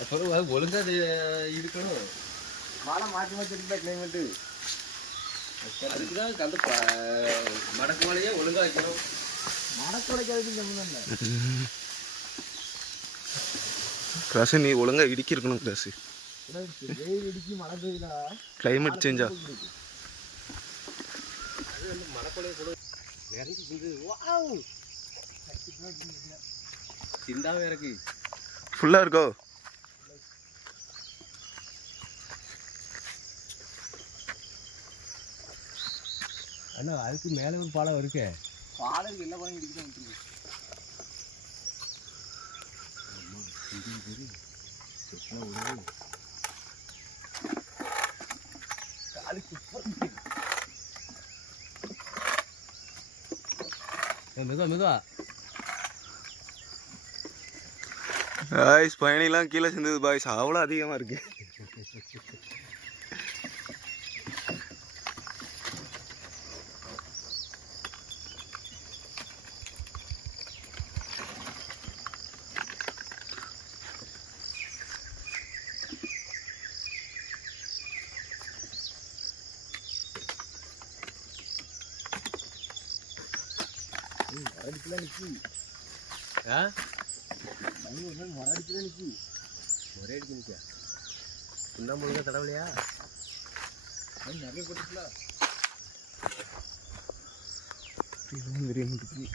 அப்புறம் ஒழுங்கா அது இருக்கணும் மழை மாற்றி மாற்றி இருக்குல்ல கிளைமேட்டு அதுக்கு தான் ப- மடக்கு மலையே ஒழுங்கா வைக்கணும் மடக்குடைக்காதுக்கு சம்மந்தம் இல்லை கிராசு. நீ ஒழுங்கா இடுக்கி இருக்கணும் கிராசு மழை கிளைமேட் சேஞ்சா மடக்கொலையை கூட நிறைஞ்சு சிந்து வாவ். சிந்தாவே இருக்கு ஃபுல்லாக இருக்கோ? அண்ணா அதுக்கு மேலே ஒரு பாலம் இருக்கே. பாலருக்கு எல்லா பழம் இடிக்கிட்டு வந்துருக்கு மெதுவா மெதுவா. பாய்ஸ் பயணிலாம் கீழே சேர்ந்தது பாய்ஸ் அவ்வளோ அதிகமாக இருக்கு. மரடிச்சுலாம் நிற்கி ஆ? தண்ணி ஒரு நாள் நிற்கி ஒரே அடிச்சு நிற்கா சுண்ணாம்பு ஒழுங்கா தடவலையா? நிறைய போட்டுச்சுல. தெரிய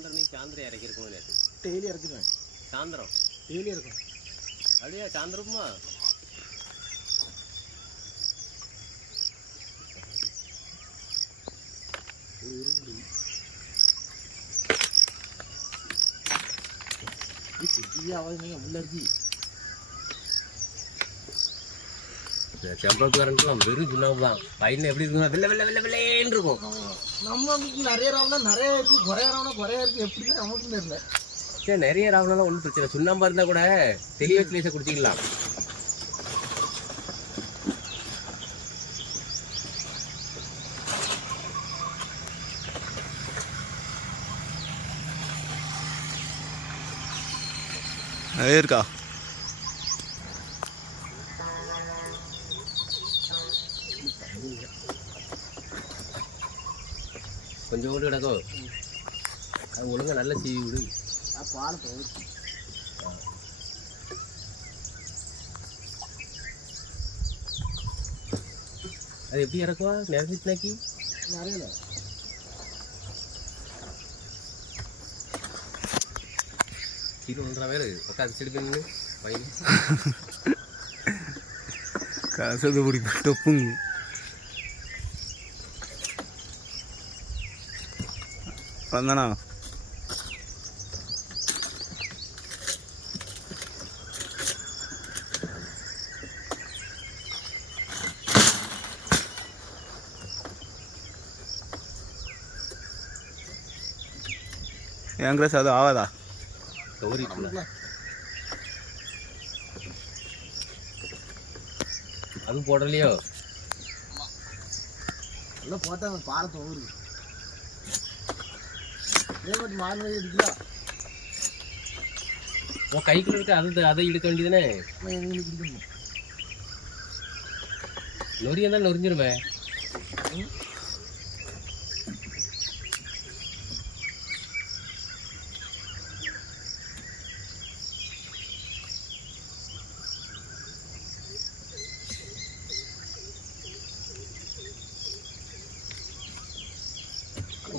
சாயந்தரம் நீ சாயந்தரம் இறக்கிருக்கணும் நேற்று டெய்லி இறக்குவேன் சாயந்தரம்? டெய்லி இருக்கும் அப்படியா? சாயந்தரமா சுற்றி ஆகாது நீங்கள் உள்ள இருக்கு செம்பக்காரனுக்குலாம் வெறும் சுண்ணாம்பு தான். பையன் எப்படி இருக்கும் வெள்ளை வெள்ளை வெள்ளை வெள்ளைன்னு இருக்கும். நம்ம நிறைய ராவணா நிறைய இருக்கு. குறைய ராவணா குறைய இருக்கு. எப்படி நமக்கு தெரியல. சரி நிறைய ராவணம் ஒன்றும் பிரச்சனை. சுண்ணாம்பா இருந்தா கூட வச்சு லேசா குடிச்சிக்கலாம் அதே இருக்கா? கொஞ்சம் கூட கிடக்கும் அது ஒழுங்கா நல்லா சீவி விடு. பாலத்தை பாலை அது எப்படி இறக்குவா? நிறைஞ்சிச்சுனாக்கி நிறைய இது கீழே ஒன்றரை பேர் உட்காந்து சிடுப்பீங்கன்னு பையன். காசு பிடிக்கும் டொப்புங்க வந்தானா? ஏன் கிரஸ் அது ஆகாதா? அது போடலையோ? நல்லா போட்டா அவன் பாலை உன் கைக்குள்ள இருக்க அதை அதை இழுக்க வேண்டியதுதானே? அவன் எங்களுக்கு பிடிக்கணும் நொறி இருந்தாலும் நொறிஞ்சிருமே.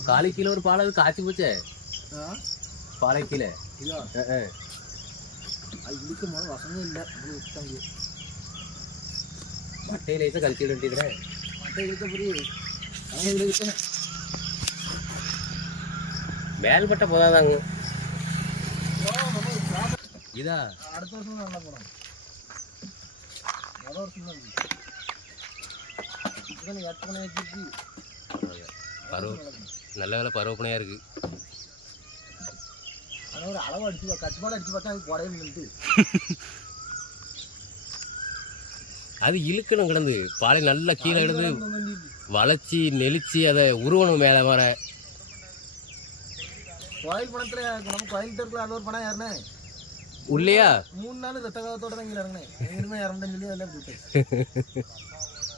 காலை கீழே ஒரு பாலை காய்ச்சி போச்சே? பாலை கீழே. அது இழுக்கும் போது வசமே இல்லை. விட்டாங்க மட்டையை லேசாக கழிச்சிட வேண்டியதுனே மட்டை இழுத்த புரியுது. போதாதாங்க. இதா? அடுத்த வருஷம் நல்லா போடும் மொதல் வருஷம் தான் இருக்கு. வச்சுட்டு பருவ நல்ல வேலை பருவப்பனையா இருக்கு. ஆனால் ஒரு அளவு அடிச்சு கட்டுப்பாடு அடிச்சு பார்த்தா அது நின்று அது இழுக்கணும் கிடந்து பாலை நல்லா கீழே எடுத்து வளைச்சி நெளிச்சு அதை உருவணும் மேலே வர. கோயில் பணத்துல நம்ம கோயில் இருக்கிற அது ஒரு பணம் யாருனே? உள்ளேயா? மூணு நாள் ரத்த காலத்தோட தான் இங்கே இறங்கினேன். எங்கேயுமே இறந்தேன்னு சொல்லி அதெல்லாம் விட்டேன்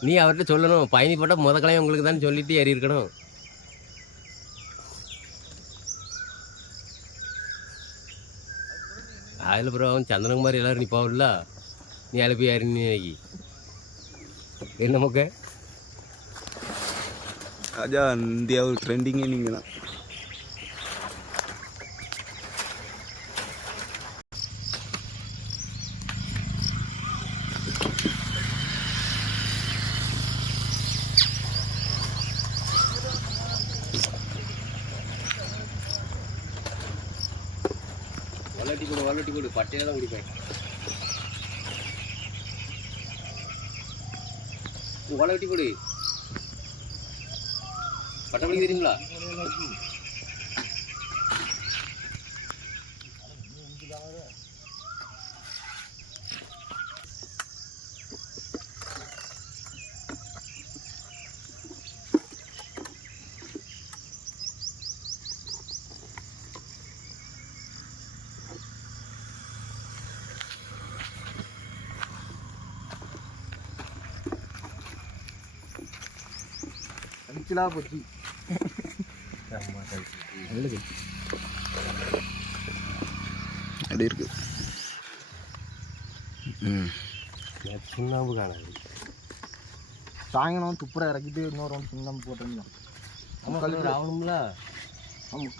நீ அவர்கிட்ட சொல்லணும் பயணி போட்ட முத கலையம் உங்களுக்கு தான் சொல்லிட்டு ஏறி இருக்கணும். அதில் ப்ரோ அவன் சந்தனகுமார் எல்லாரும் நிற்பாவில்ல நீ போய் ஏறி இன்னைக்கு என்ன மொக்க? ராஜா இந்தியாவில் ட்ரெண்டிங்கே நீங்கள் தான் வல்லட்டி கொடு வல்லட்டி கொடு. பட்டையாக தான் குடிப்பேன். வல்லட்டி கொடு. பட்டை பிடிக்க தெரியுங்களா? அடிச்சலா போச்சு அப்படி இருக்கு. ம். சுண்ணாம்பு காணாது சாயங்காலம் துப்புரை இறக்கிட்டு இன்னொரு ரவுண்ட் சுண்ணாம்பு போட்டுருந்தோம் ராவணும்ல ஆமாம்